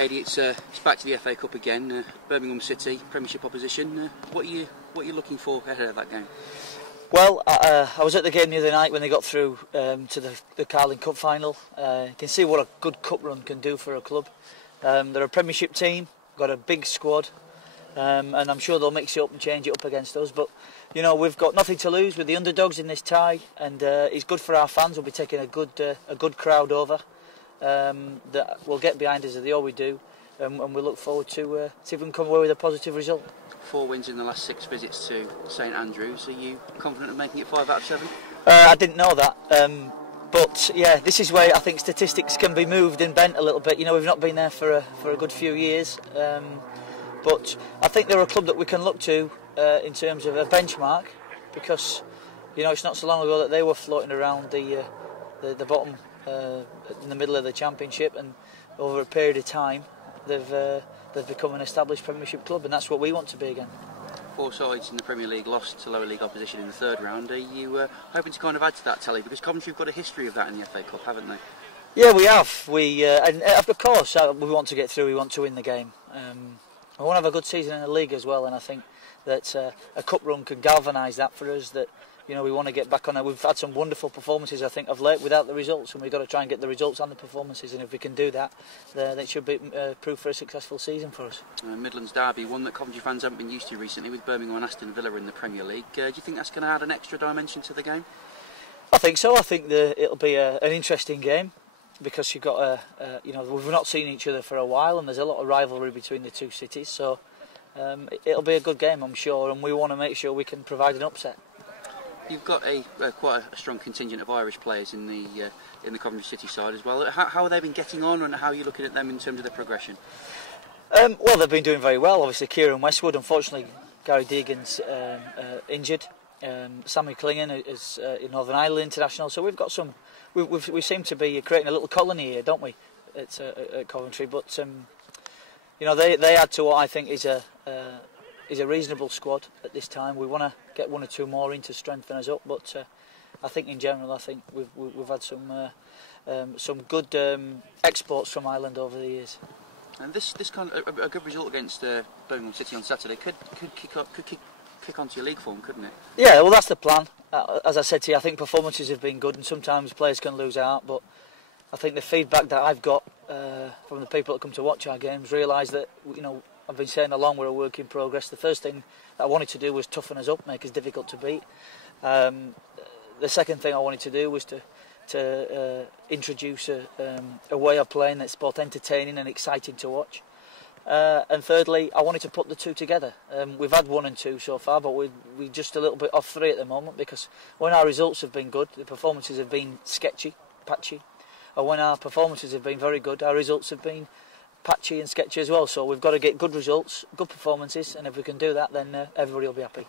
Eddie, it's back to the FA Cup again. Birmingham City, Premiership opposition. What are you looking for ahead of that game? Well, I was at the game the other night when they got through to the Carling Cup final. You can see what a good cup run can do for a club. They're a Premiership team, got a big squad, and I'm sure they'll mix it up and change it up against us. But you know, we've got nothing to lose. We're the underdogs in this tie, and it's good for our fans. We'll be taking a good crowd over that will get behind us as they always do, and we look forward to see if we can come away with a positive result. 4 wins in the last 6 visits to St Andrews. Are you confident of making it 5 out of 7? I didn't know that, but yeah, this is where I think statistics can be moved and bent a little bit. You know, we've not been there for a good few years, but I think they're a club that we can look to in terms of a benchmark, because you know it's not so long ago that they were floating around the bottom in the middle of the Championship, and over a period of time they've become an established Premiership club, and that's what we want to be again. 4 sides in the Premier League lost to lower league opposition in the 3rd round. Are you hoping to kind of add to that tally? Because Coventry have got a history of that in the FA Cup, haven't they? Yeah, we have. And of course we want to get through. We want to win the game. We want to have a good season in the league as well, and I think that a cup run can galvanise that for us. That you know we want to get back on it. We've had some wonderful performances, I think, of late without the results, and we've got to try and get the results and the performances. And if we can do that, then it should be proof for a successful season for us. Midlands derby, one that Coventry fans haven't been used to recently, with Birmingham and Aston Villa in the Premier League. Do you think that's going to add an extra dimension to the game? I think so. I think it'll be an interesting game, because you've got you know, we've not seen each other for a while, and there's a lot of rivalry between the two cities. So it'll be a good game, I'm sure, and we want to make sure we can provide an upset. You've got quite a strong contingent of Irish players in the Coventry City side as well. How have they been getting on, and how are you looking at them in terms of their progression? Well, they've been doing very well. Obviously, Kieran Westwood. Unfortunately, Gary Deegan's injured. Sammy Clingan is in Northern Ireland international. So we've got some. We seem to be creating a little colony here, don't we? It's at Coventry, but you know they add to what I think is a reasonable squad at this time. We want to get 1 or 2 more in to strengthen us up, but I think in general, I think we've had some good exports from Ireland over the years. And this kind of a good result against Birmingham City on Saturday could kick onto your league form, couldn't it? Yeah, well, that's the plan. As I said to you, I think performances have been good, and sometimes players can lose out, but I think the feedback that I've got from the people that come to watch our games realise that, you know, I've been saying along, we're a work in progress. The first thing that I wanted to do was toughen us up, make us difficult to beat. The second thing I wanted to do was to introduce a way of playing that's both entertaining and exciting to watch. And thirdly, I wanted to put the 2 together. We've had 1 and 2 so far, but we're just a little bit off 3 at the moment, because when our results have been good, the performances have been sketchy, patchy. And when our performances have been very good, our results have been patchy and sketchy as well. So we've got to get good results, good performances, and if we can do that, then everybody will be happy.